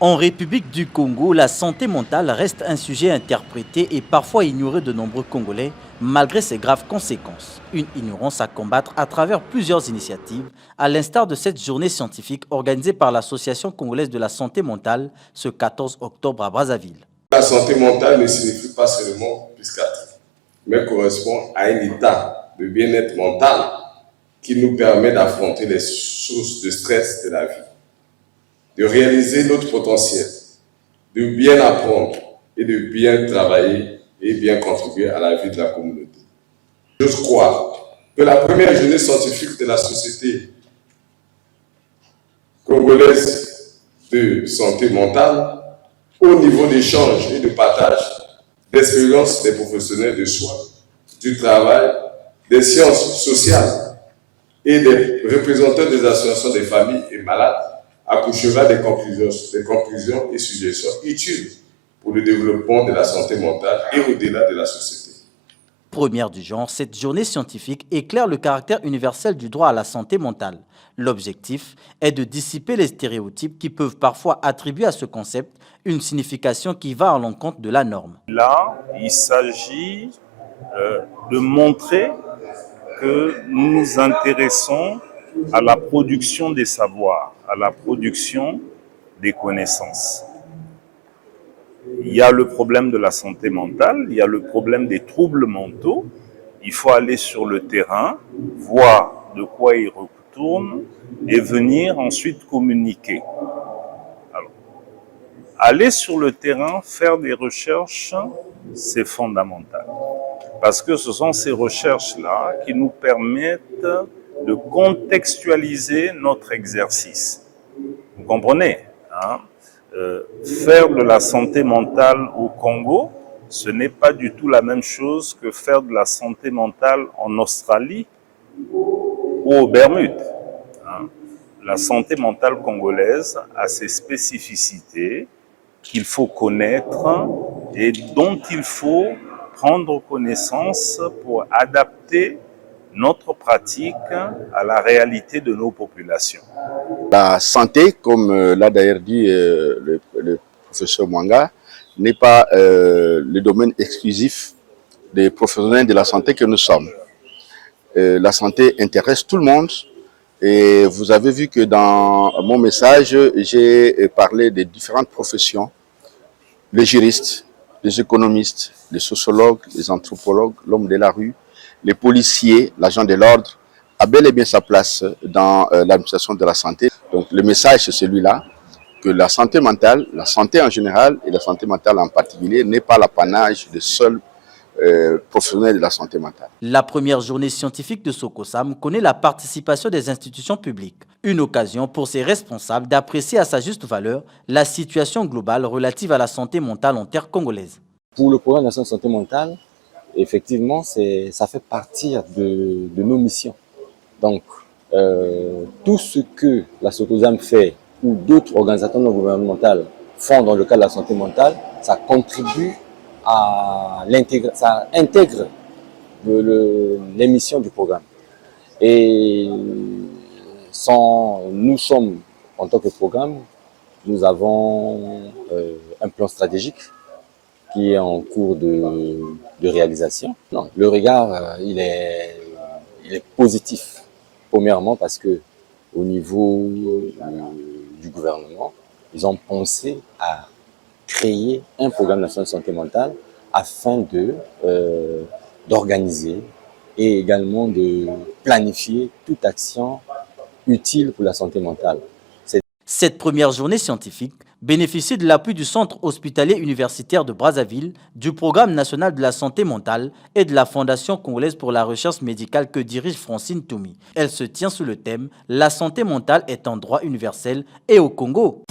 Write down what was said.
En République du Congo, la santé mentale reste un sujet interprété et parfois ignoré de nombreux Congolais, malgré ses graves conséquences. Une ignorance à combattre à travers plusieurs initiatives, à l'instar de cette journée scientifique organisée par l'Association congolaise de la santé mentale ce 14 octobre à Brazzaville. La santé mentale ne signifie pas seulement psychiatrie, mais correspond à un état de bien-être mental qui nous permet d'affronter les sources de stress de la vie, de réaliser notre potentiel, de bien apprendre et de bien travailler et bien contribuer à la vie de la communauté. Je crois que la première journée scientifique de la Société congolaise de santé mentale, au niveau d'échange et de partage d'expériences des professionnels de soins, du travail, des sciences sociales et des représentants des associations des familles et malades, accouchera des conclusions et suggestions utiles pour le développement de la santé mentale et au-delà de la société. Première du genre, cette journée scientifique éclaire le caractère universel du droit à la santé mentale. L'objectif est de dissiper les stéréotypes qui peuvent parfois attribuer à ce concept une signification qui va à l'encontre de la norme. Là, il s'agit de montrer que nous nous intéressons à la production des savoirs, à la production des connaissances. Il y a le problème de la santé mentale, il y a le problème des troubles mentaux. Il faut aller sur le terrain, voir de quoi il retourne et venir ensuite communiquer. Alors, aller sur le terrain, faire des recherches, c'est fondamental. Parce que ce sont ces recherches-là qui nous permettent de contextualiser notre exercice. Vous comprenez, hein? Faire de la santé mentale au Congo, ce n'est pas du tout la même chose que faire de la santé mentale en Australie ou aux Bermudes. Hein? La santé mentale congolaise a ses spécificités qu'il faut connaître et dont il faut prendre connaissance pour adapter notre pratique à la réalité de nos populations. La santé, comme l'a d'ailleurs dit le professeur Mwanga, n'est pas le domaine exclusif des professionnels de la santé que nous sommes. La santé intéresse tout le monde et vous avez vu que dans mon message, j'ai parlé des différentes professions, les juristes, les économistes, les sociologues, les anthropologues, l'homme de la rue, les policiers, l'agent de l'ordre, a bel et bien sa place dans l'administration de la santé. Donc le message c'est celui-là, que la santé mentale, la santé en général et la santé mentale en particulier n'est pas l'apanage de seuls professionnels de la santé mentale. La première journée scientifique de Sokosam connaît la participation des institutions publiques. Une occasion pour ses responsables d'apprécier à sa juste valeur la situation globale relative à la santé mentale en terre congolaise. Pour le programme national de santé mentale, effectivement, ça fait partie de nos missions. Donc, tout ce que la Sokosam fait ou d'autres organisations non gouvernementales font dans le cadre de la santé mentale, ça contribue à l'intégrer, ça intègre les missions du programme. Et nous sommes, en tant que programme, nous avons un plan stratégique qui est en cours de réalisation. Non, le regard, il est positif. Premièrement parce que au niveau du gouvernement, ils ont pensé à créer un programme national de santé mentale afin d'organiser et également de planifier toute action utile pour la santé mentale. Cette première journée scientifique bénéficie de l'appui du Centre hospitalier universitaire de Brazzaville, du Programme national de la santé mentale et de la Fondation congolaise pour la recherche médicale que dirige Francine Toumi. Elle se tient sous le thème « La santé mentale est un droit universel et au Congo,